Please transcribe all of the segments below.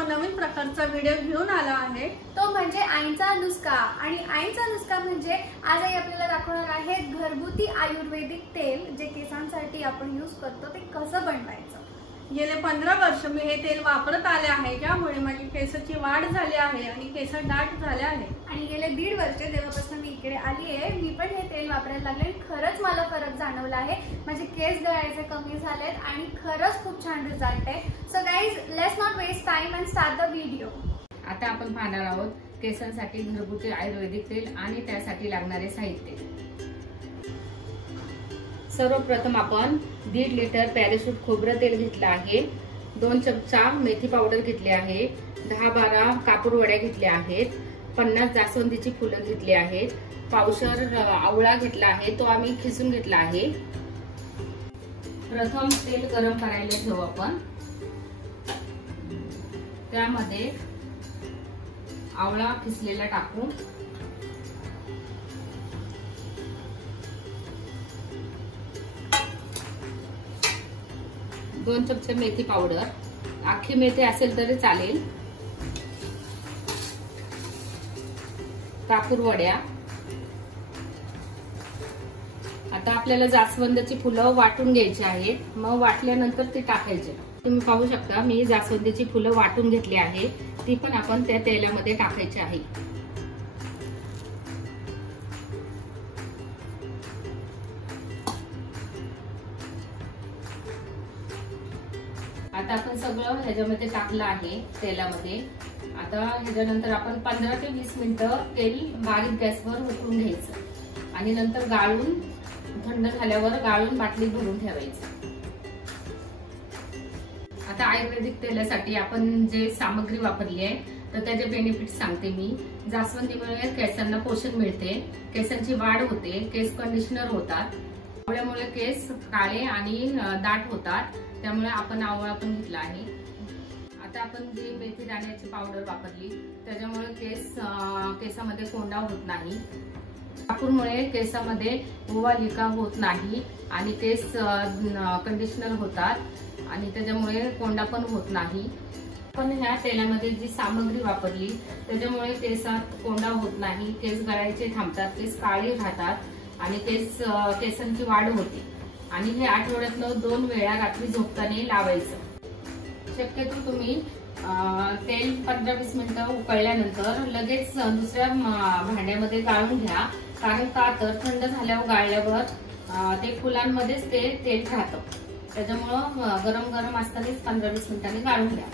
आपण नवीन प्रकारचा व्हिडिओ घेऊन आलो आहे, तो म्हणजे आईचा नुस्खा। आणि आईचा नुस्खा म्हणजे आज आई आपल्याला दाखवणार आहे घरगुती आयुर्वेदिक तेल जे केसांसाठी आपण यूज करतो ते कसं बनवायचं। गेले 15 वर्ष मी हे तेल वापरत आले आहे, ज्यामुळे माझी केसाची वाढ झाली आहे आणि केस दाट झाले आहे। आणि गेले 1.5 वर्ष जेव्हापासून मी इकडे आली आहे मी पण हे तेल वापरायला लागले। खरंच मला फरक जाणवला आहे, माझे केस गळायचे कमी झालेत आणि खरंच खूप छान रिझल्ट आहे। So guys, let's not waste time and start the video. आता आपण पाहणार आहोत केसांसाठी घरगुती आयुर्वेदिक तेल आणि त्यासाठी लागणारे साहित्य। सर्वप्रथम आपण 1.5 लिटर पॅराशूट खोबरं तेल घेतलं आहे, 2 चमचा मेथी पावडर घेतली आहे, 10-12 कापूर वड्या घेतल्या आहेत, 50 जास्वंदीची फुलं घेतली आहेत, पावशर आवळा घेतला आहे, तो आम्ही खिसून घेतला आहे। प्रथम तेल गरम करायला ठेवू आपण। त्यामध्ये आवळा खिसलेला टाकू, 2 चमचे मेथी पावडर, आखी मेथी असेल तरी चालेल, कापूर वड्या। आता आपल्याला जास्वंदीची फुलं वाटून घ्यायची आहेत, मग वाटल्यानंतर ती टाकायची। तुम्ही पाहू शकता मी जास्वंदीची फुलं वाटून घेतली आहे, ती पण आपण त्या तेलामध्ये टाकायची आहे। आता आपण सगळं ह्याच्यामध्ये टाकलं आहे तेलामध्ये। आता ह्याच्यानंतर आपण 15 ते 20 मिनिटं तेल बारीक गॅसवर उकळून घ्यायचं आणि नंतर गाळून थंड झाल्यावर गाळून बाटलीत भरून ठेवायचं। आता आयुर्वेदिक तेलासाठी आपण जे सामग्री वापरली आहे तर त्याचे बेनिफिट सांगते मी। जास्वंदीमुळे केसांना पोषण मिळते, केसांची वाढ होते, केस कंडिशनर होतात, आवळ्यामुळे केस काळे आणि दाट होतात, त्यामुळे आपण आवळा पण घेतला आहे। आता आपण जी मेथी दाण्याची पावडर वापरली त्याच्यामुळे केसामध्ये कोंडा होत नाही, कापूरमुळे केसामध्ये ओवालिका होत नाही आणि केस कंडिशनर होतात आणि त्याच्यामुळे कोंडा पण होत नाही। पण ह्या तेलामध्ये जी सामग्री वापरली त्याच्यामुळे केसात कोंडा होत नाही, केस गळायचे थांबतात, केस काळे राहतात आणि केसांची वाढ होते। आणि हे आठवड्यातनं 2 वेळा रात्री झोपताना लावायचं। शक्यतो तुम्ही तेल 15-20 मिनिटं उकळल्यानंतर लगेच दुसऱ्या भांड्यामध्ये गाळून घ्या, कारण का तर थंड झाल्यावर गाळल्यावर ते फुलांमध्येच ते तेल राहतं, त्याच्यामुळं गरम गरम असतानाच 15-20 मिनिटांनी गाळून घ्या।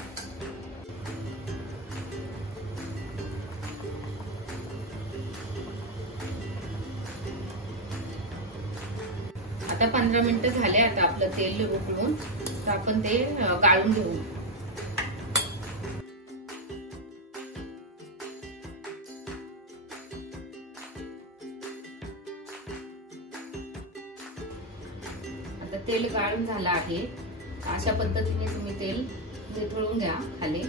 आता 15 मिनिटं झाले, आता आपलं तेल उकळून तर आपण ते गाळून घेऊ। आता तेल गाळून झालं आहे, अशा पद्धतीने तुम्ही तेल वितळून घ्या खाली।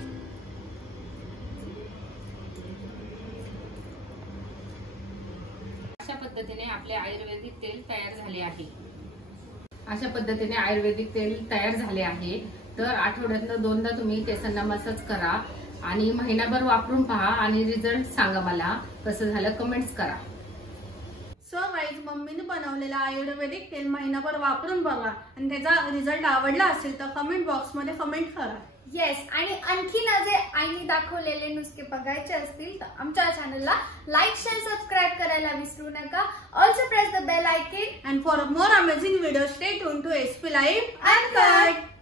अशा पद्धतीने आपले आयुर्वेदिक तेल तयार झाले आहे। अशा पद्धतीने आयुर्वेदिक तेल तयार झाले आहे, तर आठवड्यातनं 2दा तुम्ही केसांना मसाज करा आणि महिनाभर वापरून पहा आणि रिझल्ट सांगा मला कसं झालं, कमेंट्स करा। सो गाईज, मम्मीने बनवलेलं आयुर्वेदिक तेल महिनाभर वापरून बघा आणि त्याचा रिझल्ट आवडला असेल तर कमेंट बॉक्स मध्ये कमेंट करा। येस, आणि आणखी जे आईने दाखवलेले नुस्खे बघायचे असतील तर आमच्या चॅनलला लाईक, शेअर, सबस्क्राईब करायला विसरू नका। Also press the bell icon and for more amazing videos stay tuned to SP Live Uncut।